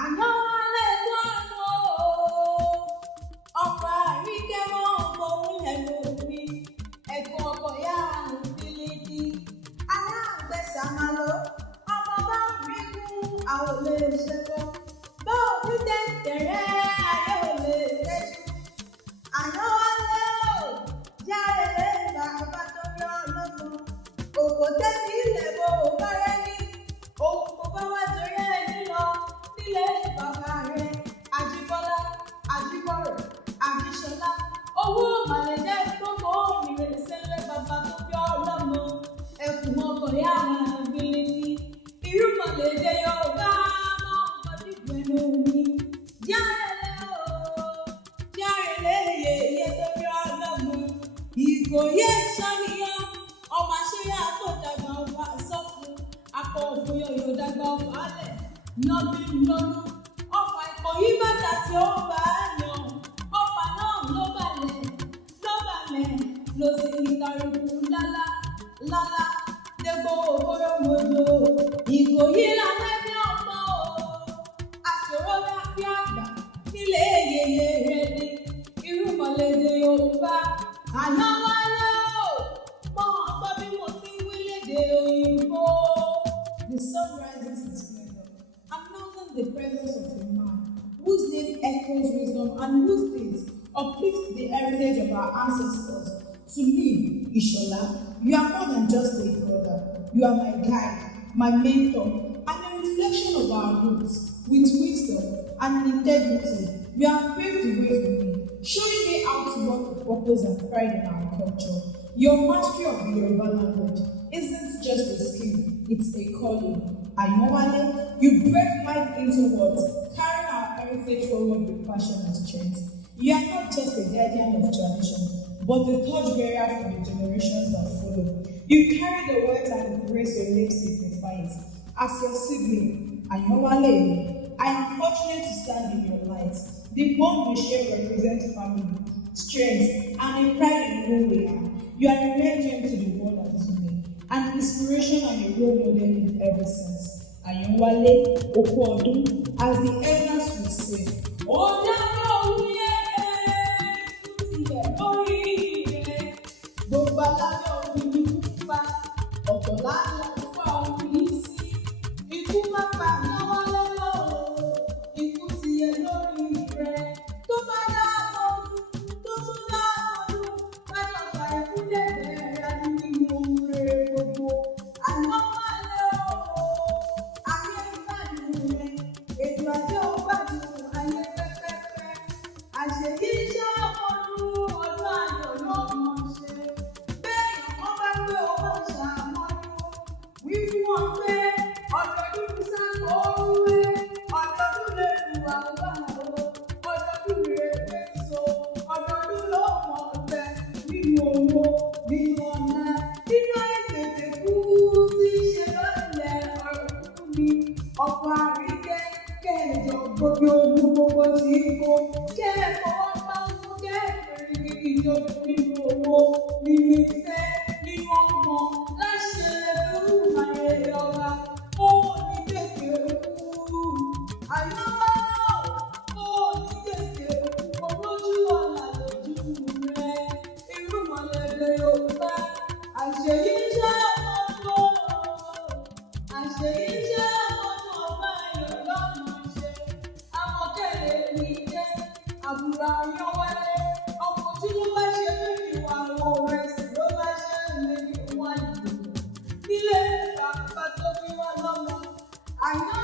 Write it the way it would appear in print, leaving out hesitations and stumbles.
Àyànwálé Ajíbọ ọkọ àríkẹ́ mọ́ ọkọ orílẹ̀ lómi ẹ̀gbọ́n ọkọ yá òbílíkì aláàgbẹ̀ ṣàmọ ọmọ bá rí kú àwọn olè ṣẹkọ bá òbí tẹ̀tẹ̀rẹ́ ayé olè tẹ́jú. Àyànwálé o jáde lé bàbá tó bí ọlọ́gbọ́n òkò tẹ́lẹ̀ ilẹ̀ bò bá rẹ́ ní òun kò bá wá torí ẹni lọ nílé bàbá rẹ̀ Àjíbọ́lá Àjíbọ̀rọ̀ Àjíṣọlá owó màlẹ́jẹ́ gbogbo Onírèsé lé bàbá tó bí ọlọ́mọ ẹkùn ọkọ̀ yá àgbélébí irú mọ̀lẹ́jẹ́ Yorùbá mọ́ ọdún ìgbẹ́nu mi járẹ̀lẹ́ o járẹ̀lẹ́ yẹ̀yẹ́ tó bí ọlọ́mọ Ìkòyí ṣàníyàn ọmọ àṣeyà tó dàgbà ọba sọ́fún akọ òfin yòyò dàgbà ọba alẹ̀ nọ́bí lọ́lú ọfà Ìkòyí bàtà tí ó bá yàn ọfà náà ló balẹ̀ ló sì ìtàrùkù lálá dégbò ògbóròmọdò Ìkòyí lálẹ́ bí ọmọ àṣòro bá bí àgbà nílé yèyé rẹ̀ ní irú mọ̀lẹ́dẹ̀ Yorùbá. Àyànwálé o mọ ọgbọ́ bí mo ti ń wí lédè òyìnbó. The sun rises in splendor, announcing the presence of a man whose name echoes wisdom and whose deeds uplift the heritage of our ancestors. To me, Ishola, you are more than just a brother. You are my guide, my mentor, and a reflection of our roots. With wisdom and integrity, you have paved the way for me, showing me how to work with purpose and pride in our culture. Your mastery of the Yoruba language isn't just a skill, it's a calling. Àyànwálé, you break life into words, carrying our heritage forward with passion and strength. You are not just a guardian of tradition, but the torchbearer for the generations that follow. You carry the words and the grace your name signifies. As your sibling, Àyànwálé, I am fortunate to stand in your light. The bond we share represents family, strength, and a pride in who we are. You are a legend to the world and to me, an inspiration and a role model in every sense. Àyànwálé Oku Odun, as the elders will say, Ọ̀dàbọ̀ òwúyẹ ìkútìlẹ̀ lórí rẹ̀, gbogbo alájọ òbí pupa, ọ̀tọ̀ lájọ fún òbí sí, ikú má pa Àyànwálé lọ́wọ́, ikú ti yẹ lórí rẹ̀, tó bá dá ọdún, tó tún dá ọdún, bájọ́ fà ẹkú dẹ̀dẹ̀ ẹni nínú ohun rere gbogbo. Àyànwálé o, ayé ìbàdàn rẹ̀, ètò àjọ ìbàdàn ayé pẹ́pẹ́pẹ́, àṣèyí iṣẹ́ ọmọdún ọdún ayọ̀ ló mọ̀ ṣe. Béèyàn kan bá pé ó bá ṣàmọ́dún, wí fún wọn pé ọdọọdún sáko òwe, ọdọọdún lè lu àwọn ọdọọdún rè pé so, ọdọọdún ló mọ̀ ọbẹ̀ nínú owó, nínú ọ̀nà, nínú àìtètè kú tí í ṣe lọ́lẹ̀ ọ̀rọ̀ fún mi. Ọkọ̀ àríkẹ́ kẹ́ẹ̀jọ gbogbo ogun gbogbo tí ń kó, kẹ́ẹ̀fọwọ́ pàmò kẹ́ẹ̀fẹ̀rẹ̀ ìjọ nínú owó, nínú ìfẹ́, nínú ọmọ, láṣẹ elédùmarè ọba, ó ní tètè kú. Àyànwálé ó ní tètè kú, olójú ọ̀la lójú rẹ̀, irú mọ̀lẹ́dẹ̀ Yorùbá, àṣèyí jẹ́ ọmọ àṣèyí jẹ́ ọmọ ọba ayọ̀ lọ́nà ṣe, amọ̀kẹ́lẹ̀ ní jẹ́ àbúrò Àyànwálé, ọmọ tí ló bá ṣe fún ìwà àwọn rẹ̀ sì ló bá ṣe lè ní wájú nílé bàbá tó bí wá lọ́mọ. Àyànwálé